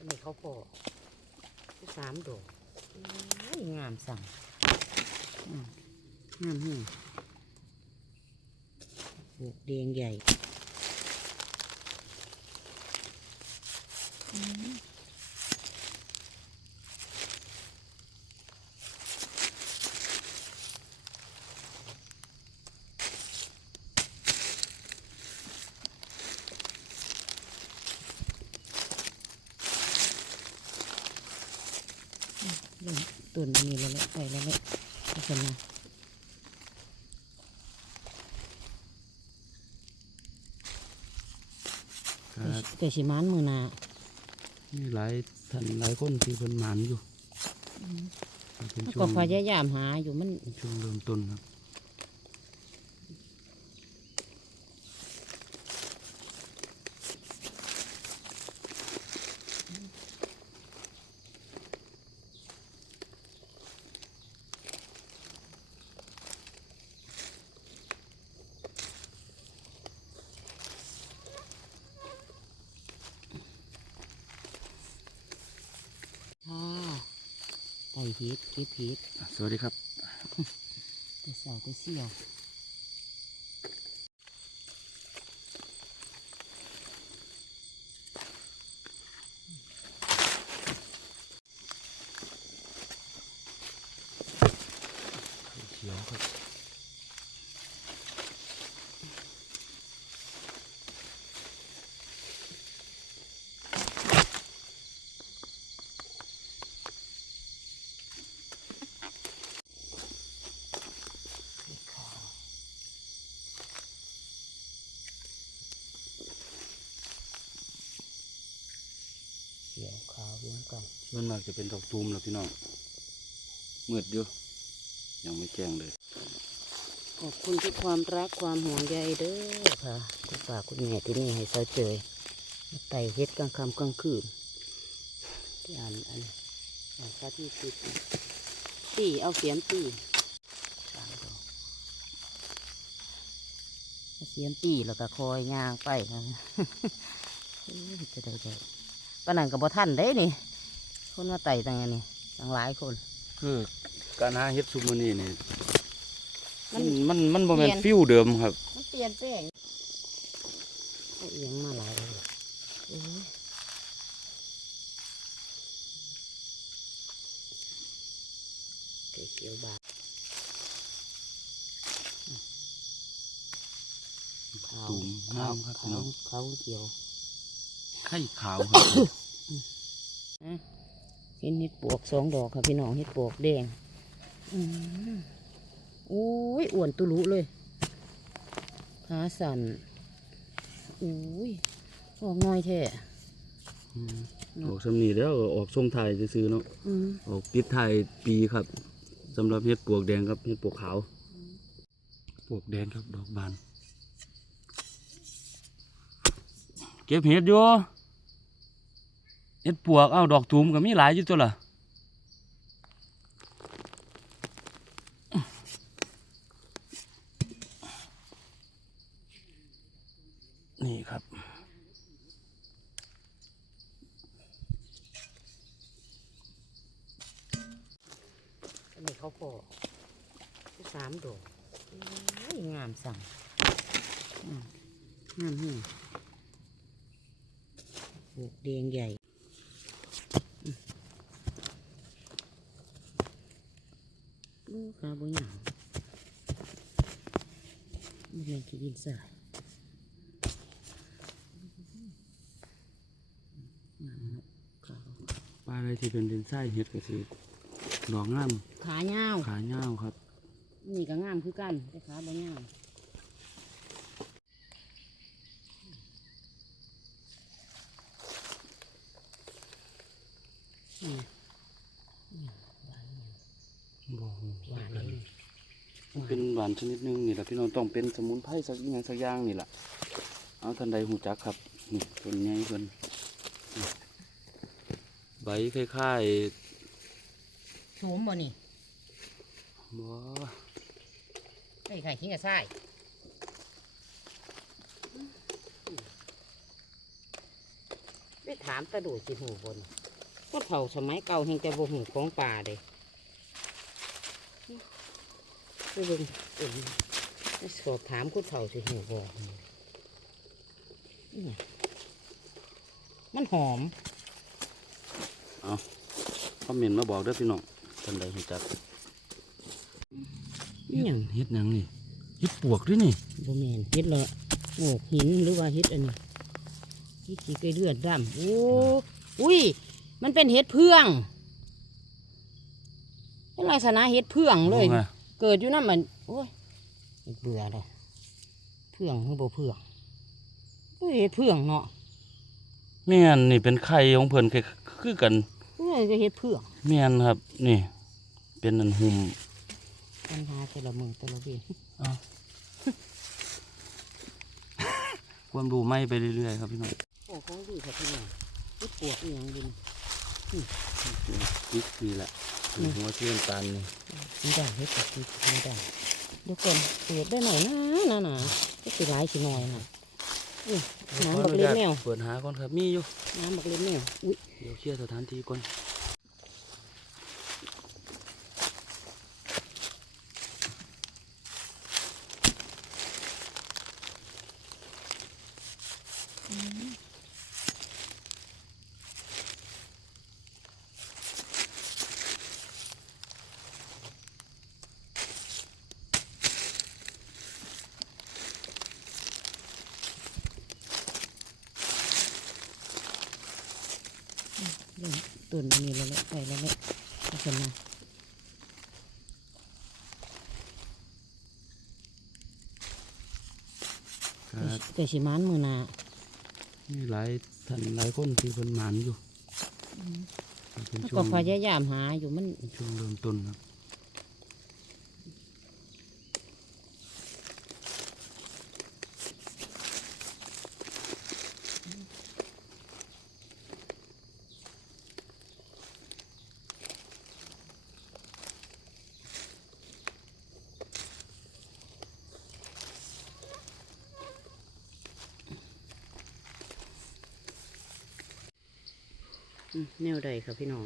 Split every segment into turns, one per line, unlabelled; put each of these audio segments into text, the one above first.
อันนี้เขาพอสามดอกโอ้ยงามสั่งอืมงามหื้อปลูกแดงใหญ่ ต้นอันนี้แล้วแหละไปแล้วแหละเอาขึ้นมาแต่ชิมานมือนา
มีหลายท่านหลายคนที่เพิ่นหมานอยู่
ก็พยายามหาอยู่มัน
ช่วงเริ่มต้นครับ
ค่ะ ไต่พีดเก็บพีด
อะสวัสดีครับ
แต่เสาแต่เสี่ยว
เขียวครับ
เสี่ยวขาวเรียงกัน
ส่วนมากจะเป็นดอกตูมแล้วพี่น้องมืดอยู่ยังไม่แจ้งเลย
ขอบคุณทุกความรักความห่วงใยเด้อค่ะคุณป้าคุณแม่ที่นี่ให้เสาเจยมาไต่เฮ็ดกลางค่ำกลางคืนที่อ่านอันอ่านซาที่ติดตีเอาเสียมตีสามดอกเอาเสียมตีแล้วก็คอยย่างไปนะเอ้ยจะได้ได้ ปานนันกับบ่ท่านเด้นี่ คนมาไต่ต่างอันนี้ต่างหลายคน
คือการหาเฮ็ดซุมอนี่นี่
มั
มันนมันมันบ่แม่น
เปลี่ยน
ฟิวเดิมครับ
มันเปลี่ยนแปลงเอาเอียงมาหลายเลยโอ้ยไก่เขียวบาทขาว
ตูม
ขางา
วมครับพี่
ขา
น้
ว
อง
ขาวเขียว
ไข่ขาวครับ
อะเห็นเห็ดปวกสองดอกค่ะพี่น้องเห็ดปวกแดงอืมโอ้ยอ้วนตุลุเลยขาสั่นโอ้ยออกน้อยแท้
อืมออกสำนีแล้วออกทรงไทายซื้อๆเนาะ
อืม
ออกปิดไทายปีครับสำหรับเห็ดปวกแดงครับเห็ดปวกขาวปวกแดงครับดอกบานเก็บเห็ดอยู่ เห็ดปวกเอ้าดอกตูมก็มีหลายอยู่ตัวล่ะนี่ครับ
อันนี้เขาพอสามดอกโอ้ยงามสั่งอืมงามหื้อปลูกแดงใหญ่อืม โอ้ขาบ่หยางมันเป็นขี้ดินทรายงามเนาะขาว
ปลาอะไรที่เป็นดินทรายเห็ดก็สิดอกงาม
ขายาว
ขาเงาวครับ
นี่ก็งามคือกันแต่ขาบ่ยาวนี่
บอก
หวานเลย
มันเป็นหวานชนิดหนึงนี่แหละพี่น้องต้องเป็นสมุนไพรสักอย่างสักอย่างนี่แหละเอาทันใดหูจักครับนี่ต้นใหญ่เพิ่นนี่ใบคล้าย
สูมบ่นี่
ๆบ่
ไอ้ไข่ขิงกับไส้เถามตะดูสิหูบนก็เฒ่าสมัยเก่าเฮงแต่บ่หูของป่าเด้ไปเบิ่งเอ็นไปสอบถามคุณเฒ่าสิหูบ่อิหยังมันหอม
คอมเมนต์มาบอกเด้อพี่น้องท่านใดรู้จัก
อิหยัง
เฮ็ดหยังนี่เฮ็ดปวกด้วยนี่
บ่แม่นเฮ็ดละโงกหินหรือว่าเฮ็ดอันนี้เฮ็ดขี้ไก่เลือดดำโอ้อุ้ย มันเป็นเฮ็ดเพื่องเป็นลักษณะเฮ็ดเพื่องเลย
อาไง
เกิดอยู่นั่นมันโอ้ยเบื่อเลยเพื่องหรือบ่เพื่องเฮ้ยเฮ็ดเพื่องเนาะ
แม่นนี่เป็นไข่ของเพิ่นคือคือกัน
เฮ้ยก็เฮ็ดเพื่อง
แม่นครับ นี่ เป็นอันหุ่ม
ปัญหาแต่ละมือแต่ละเวน
ความรู้ไม่ไปเรื่อยๆครับพี่น้อง
โอ้ของดีครับพี่น้องเฮ็ดปวกอีหยังดิน
นี่คือแหละคือหัวเชื่อมตันนี่
ไม่ได้เฮ็ดกับที่ไม่ได้เดี๋ยวก่อนเปิดได้หน่อยนะนะนะก็สิหลายสิหน่อยนะอุ้ยน้ำบักเล่นแมว
เปิดหาก่อนครับมีอยู่
น้ำบักเล่นแมวอุ้ย
เดี๋ยวเคลียร์สถานที่ก่อน
เรื่องต้นอันนี้แล้วแหละไปแล้วแหละเอาขึ้นมา
ครับ
แต่สิมานมือหนา
มีหลายท่านหลายคนที่เพิ่นหมานอยู่เป็น
แล้ว
ช่ว
ก็
ง
พยายามหาอยู่มัน
เป็นช่วงเริ่มต้นครับ
แนวใดครับพี่น้อง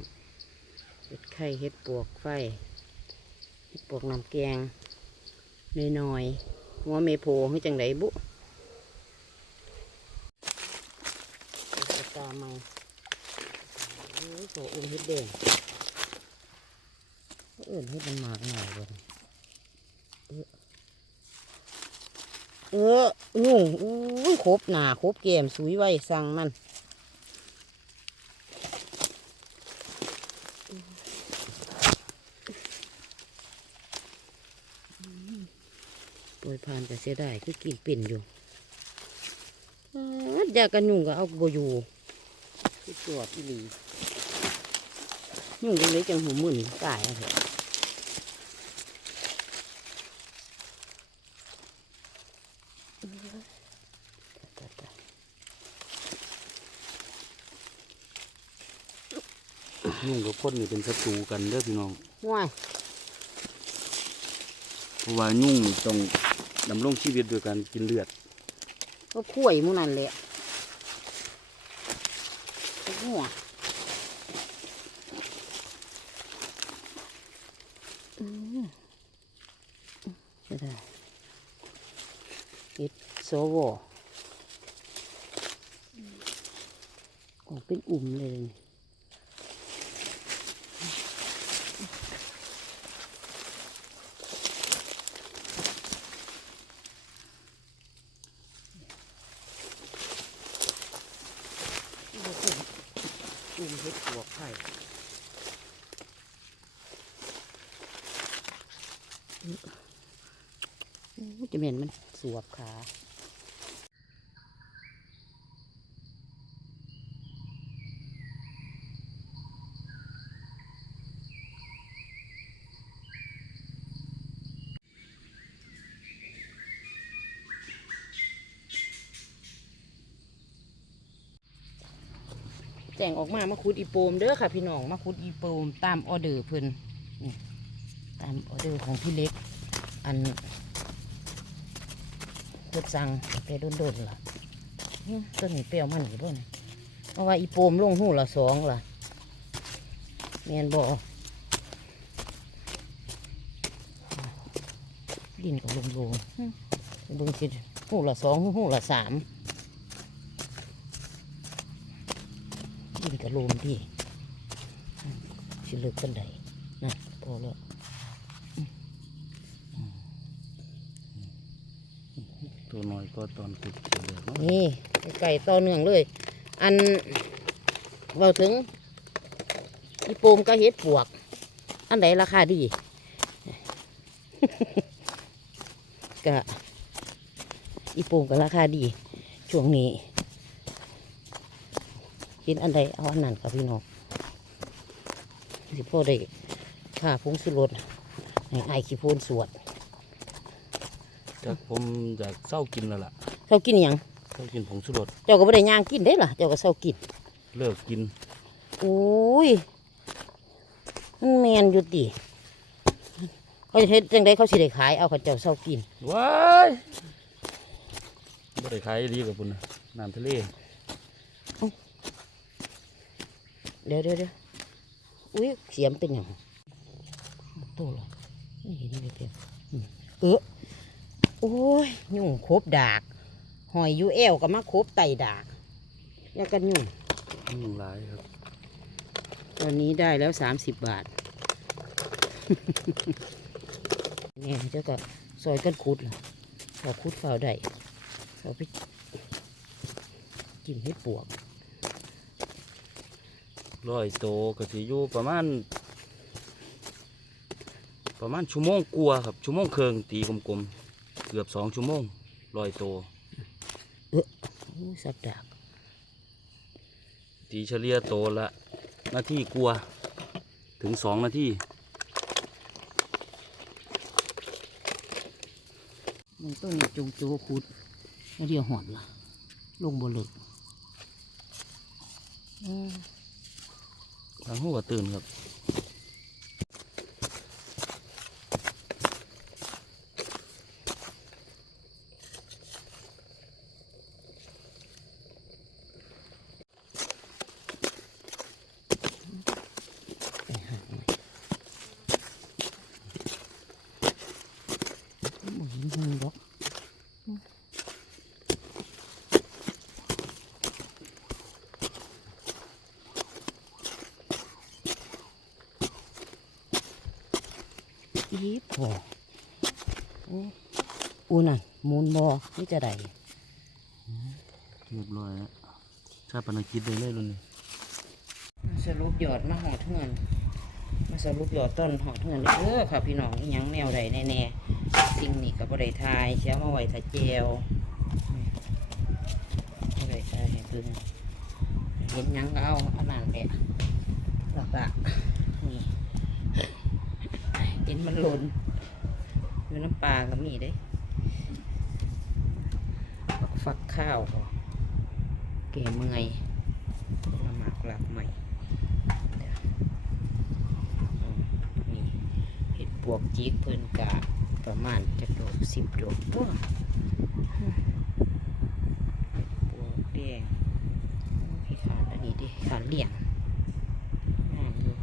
เห็ดไข่เห็ดปวกไฟเห็ดปวกน้ำแกงเน้อยหัวเมโพให้จังไดบุเฮ็ดตาใหม่โอ้ยโสอุ้มเห็ดแดงเอื่นเห็ดมันมากหน่อยเลยเออเออนุ่งอุ้ครบหนาครบแก้มสุยไว้สั่งมัน ปล่อยผ่านก็เสียดายคือกินเป็นอยู่อ๊าดยากันยุงก็เอาบ่อยู่คือจวดอีหลียุงจังเลยจังหูมึนตายอะไรตาย
ยุ่งกับคนนี่เป็นศัตรูกันเด้อพี่น้อง
ๆว้าย
เพราะว่ายุ่งนี่ต้อง ดำรงชีวิตโดยการกินเลือด
ก็ข่วยมูนั่นแหละหัวอืมเสียดายเฮ็ดโซโวออกเป็นอุ่มเลยนี่อุ่มเฮ็ดหัวไข่จะเหม็นมันส วบขาแจ้งออกมามาคุดอีโปมเด้อค่ะ พี่น้องมาคุดอีโปมตามออเดอร์เพิ่นนี่ตามออเดอร์ของพี่เล็ก อัน เพิ่นสั่งแต่โดนๆล่ะต้นนี้เปรี้ยวมันอยู่ด้วยนะเพราะว่าอีโปมลงหูละสองล่ะแมนบอดินก็ลงลงบิ่งสิหูละสองหูละสามดินก็ลมดีสิเลิกกันใดนะพอแล้ว
ตัวน้อยก็ตอนขุดเจอเลยเนาะ
นี่ไก่ต่อเนื่องเลย อันเว่าถึงอีโปมก็เฮ็ดปวก อันไหนราคาดีก็อีโปมก็ราคาดี ช่วงนี้กินอันใดเอาอันนั้นกับพี่น้องสิพ่อได้ค่าพุงสุรสให้ไอขี้โพนสวด
จากผมอยากเศร้ากินแล้วล่ะ
เขากินหยัง
เศร้ากินผงชูรส
เจ้าก็ไม่ได้ย่างกินได้ล่ะเจ้าก็เศร้ากิน
เลิกกิน
โอ้ยมันแมนอยู่ติเขาจะเฮ็ดจังไดเขาสิได้ขายเอาเขาเจ้าเศร้ากิน
ว้ายบ่ได้ขายดีกับคุณนะน้ำทะเล
เดี๋ยวเดี๋ยวเดี๋ยวอุ้ยเสียมเป็นหยังโตและนี่นี่นี่เป็นอืมเออ โอ้ยยุ่งครบดาก หอยอยูเอวก็มาครบไตดากอยากันยุ่ง
ยุ่งหลายครับ
ตอนนี้ได้แล้วสามสิบบาทเนี่ยเจ้าก็ซอยกันคุดล่ะฝาคุดฝาได้เอาไปกินให้ปวก
ร้อยโตก็สิอยู่ประมาณ ประมาณชั่วโมงกลัวาครับชั่วโมงเคิงตีกลมๆเกือบสองชั่วโมงร้อยโต
โอ้ยสับดาก
ตีเฉลี่ยโตละนาทีกลัวาถึงสองนาที
มันต้นนี้จงโจคุดแล้วเดียวหอดล่ะลงบ่เลิกอืม
ทางหัวตื่นครับ
ไปหาหน่อยบ่เห็นหงดอกอี พอโอ้อูนั่นมูนบอนี่จะได้
เรียบร้อยแล้วชาปนกิจได้เลยรุ่นนี้
มาสรุปยอดมาหอดเงินมาสรุปยอดต้นหอดเงินเด้อค่ะพี่น้องอิหยังแนวใดแน่ๆสิ่งนี้ก็บ่ได้ทายเชียวมาไว้ถ้าเจวบ่ได้ทายให้เพิ่นเห็นหยังก็เอาอันนั้นแหละแล้วก็นี่ เห็นมันหล่นอยู่น้ำปลาก็มีเด้ฟักข้าวก็เก๋เมื่อยละหมากหลักใหม่นี่เห็ดปวกจีกเพิ่นกะประมาณจะโดกสิบโดกตัวเห็ดปวกแดงพี่ขาดอันนี้ดิขาดเลี่ยงงามอยู่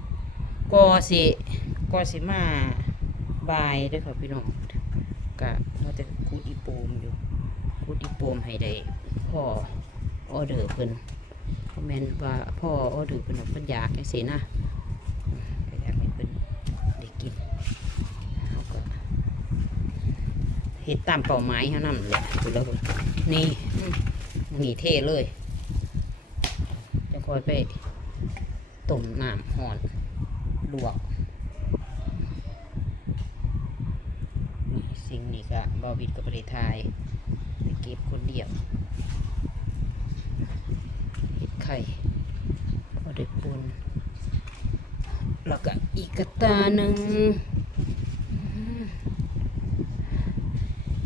ก็สิ ก็สิมาบายด้วยค่ะพี่น้องกะเราจะคูดอีโปมอยู่คูดอีโปมให้ได้พ่อออเดอร์เพิ่นคอมเมนว่าพ่อออเดอร์เพิ่นเอาเพิ่นอยากจังซี่นะอยากให้เพิ่นได้กินเขาก็เฮ็ดตามเป้าหมายเขานั่นแหละดูแล้วนี่นี่เท่เลยจะคอยไปต้มน้ำหอนลวกนี่สิ่งนี้ก็บา วิดกับประเทศไทยไปเก็บคนเดียวเห็ดไข่พอได้ปุนแล้วก็อีกกระตาหนึ่ง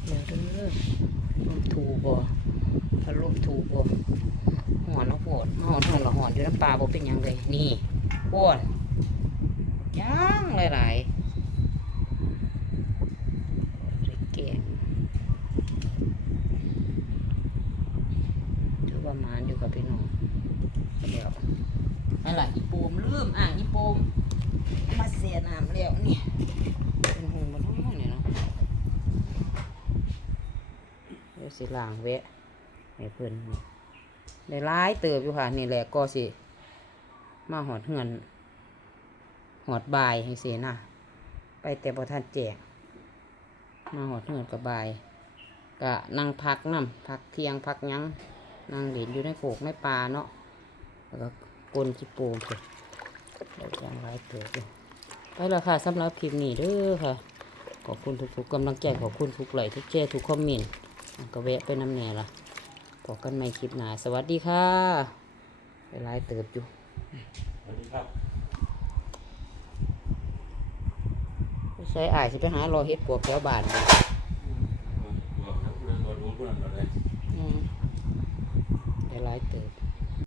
เดี๋ยวเด้องลมถูบ่ถ้าลมถูบ่หอนเอาโพดหอนหอนละหอนอยู่น้ำปลาบ่เป็นยังเลยนี่โพดย่างหลายๆแกงถือว่าหมานอยู่กับพี่น้อง ล่ะอีโปมลืมอ่างอีโปมมาเสียน้ำแล้วนี่เป็นหงมันน้อยเนี่เนาะเดี๋ยวสิล้างแวะให้เพิ่นนี่ได้ร้ายเติบอยู่ค่ะนี่แหละก็สิ มาหอดเหือนหอดบายให้เสียนะไปแต่บ่ทันแจก มาหอดเหือนกับบายก็นั่งพักน้ำพักเที่ยงพักยังนั่งเล่นอยู่ในโขกในป่าเนาะแล้วก็ กลนจิโปมไปเดี๋ยวจังไรเติบอยู่ไปแล้วค่ะสำหรับคลิปนี้เด้อค่ะ ขอบคุณทุกๆกำลังใจขอบคุณทุกไลค์ทุกแชร์ทุกคอมเมนต์อะก็แวะไปน้ำแหน่ละพบกันใหม่คลิปหน้าสวัสดีค่ะไปไล่เติบอยู่
สวัสดีครับ
ไปใช้อายสิไปหารอเฮ็ดปวกแถวบ้านบ่อืมได้หลายเติบ